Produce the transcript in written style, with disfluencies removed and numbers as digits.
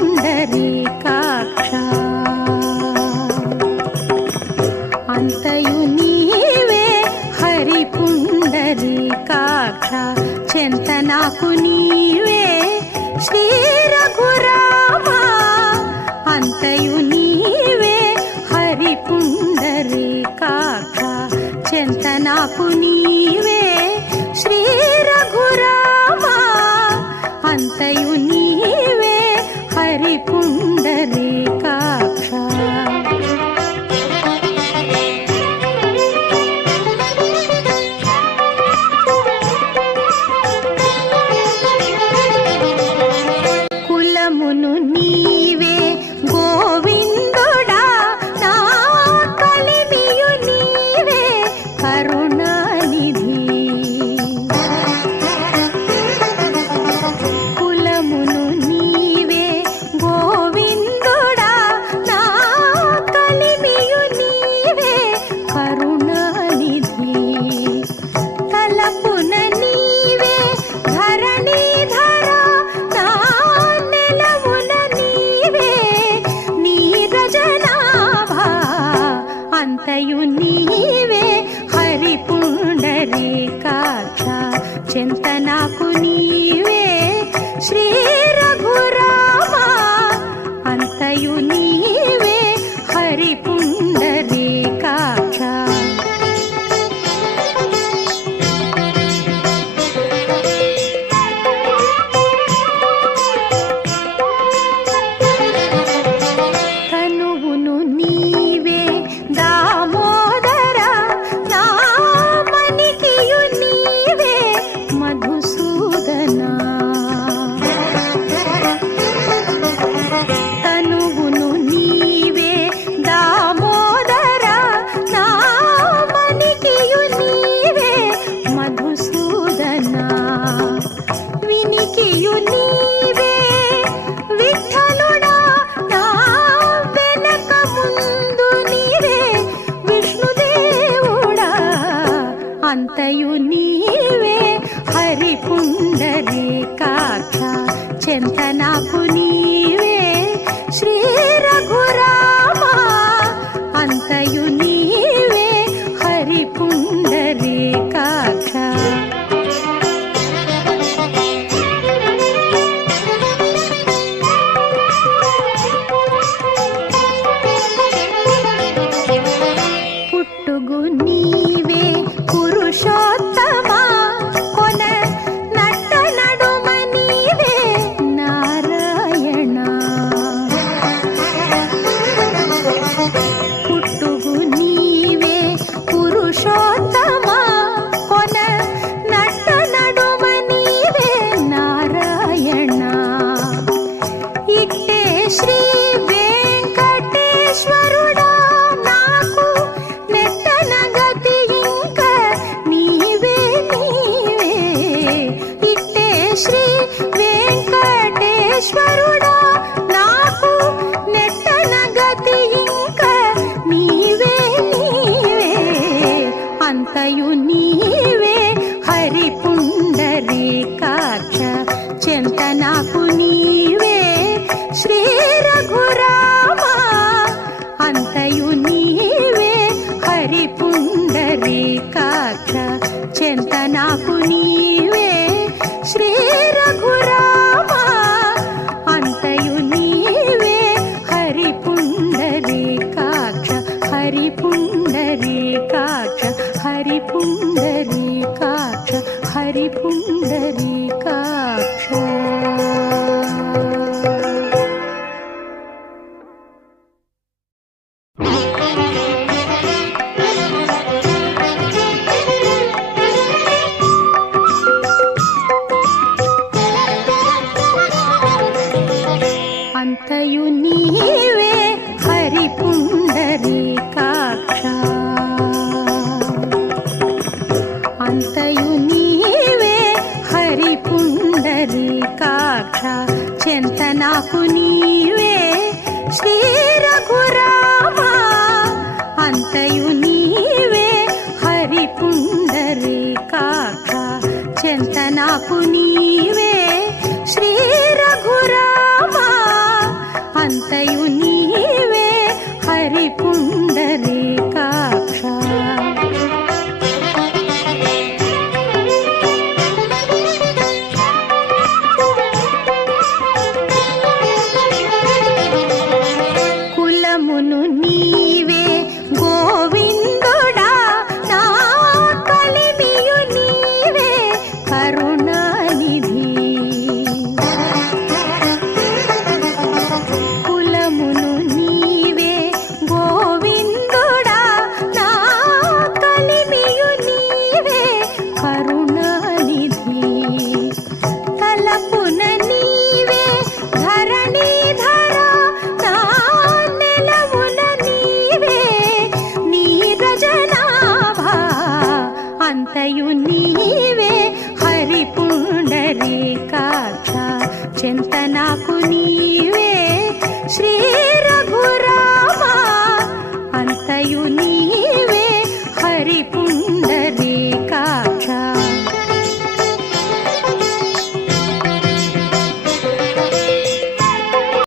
పుండరీకాక్ష అంతయు నీవే హరి పుండరీకాక్ష చెంత నాకు నీవే శ్రీ రఘురామా అంతయు నీవే హరి పుండరీకాక్ష చెంత నాకు నీవే శ్రీ రఘురామా అంతయు నీవే హరి పుండరీకాక్ష కులమును నీవే గోవిందుడా నా కలిమియు నీవే కరుణానిధి కులమును నీవే గోవిందుడా నా కలిమియు నీవే కరుణానిధి తలపున నీవే ధరణీధర నా నెలవున నీవే నీరజనాభా అంతయు నీవే హరి పుండరీకాక్ష చెంత నాకు నీవే శ్రీ రఘురామా అంతయు నీవే హరి పుండరీకాక్ష తనువును నీవే దామోదర నా మణికియు నీవే మధుసూదన తనువును నీవే దామోదర నా మణికియు నీవే మధుసూదన వినికియు నీవే విఠలుడా నా వెనక ముందు నీవే విష్ణుదేవుడా అంతయు నీవే హరి పుండరీకాక్ష చెంత నాకు నీవే శ్రీ రఘురామా అంతయు నీవే హరి పుండరీకాక్ష పుట్టుగు నీవే పురుషోత్తమా కొన నట్ట నడుమ నీవే నారాయణ పుట్టుగు నీవే పురుషోత్తమా కొన నట్ట నడుమ నీవే నారాయణ ఇట్టే శ్రీ వెంకటేశ్వరుడా నాకు నెట్టన గతి ఇంక నీవే నీవే ఇట్టే శ్రీ వెంకటేశ్వరుడా నాకు నెట్టన గతి ఇంక నీవే నీవే అంతయు నీవే హరి పుండరీకాక్ష చెంత నాకు నీవే శ్రీ రఘురామా అంతయు నీవే హరి పుండరీకాక్ష చెంత నాకు నీవే శ్రీ రఘురామా అంతయు నీవే హరి పుండరీకాక్ష హరి పుండరీకాక్ష హరి పుండరీకాక్ష హరి పుండరీకాక్ష అంతయు నీవే హరి పుండరీకాక్ష అంతయు నీవే హరి పుండరీకాక్ష చెంత నాకు నీవే శ్రీ రఘురామా అంతయు నీవే హరి పుండరీకాక్ష చెంత నాకు నీవే శ్రీ రఘురామా అంతయు నీ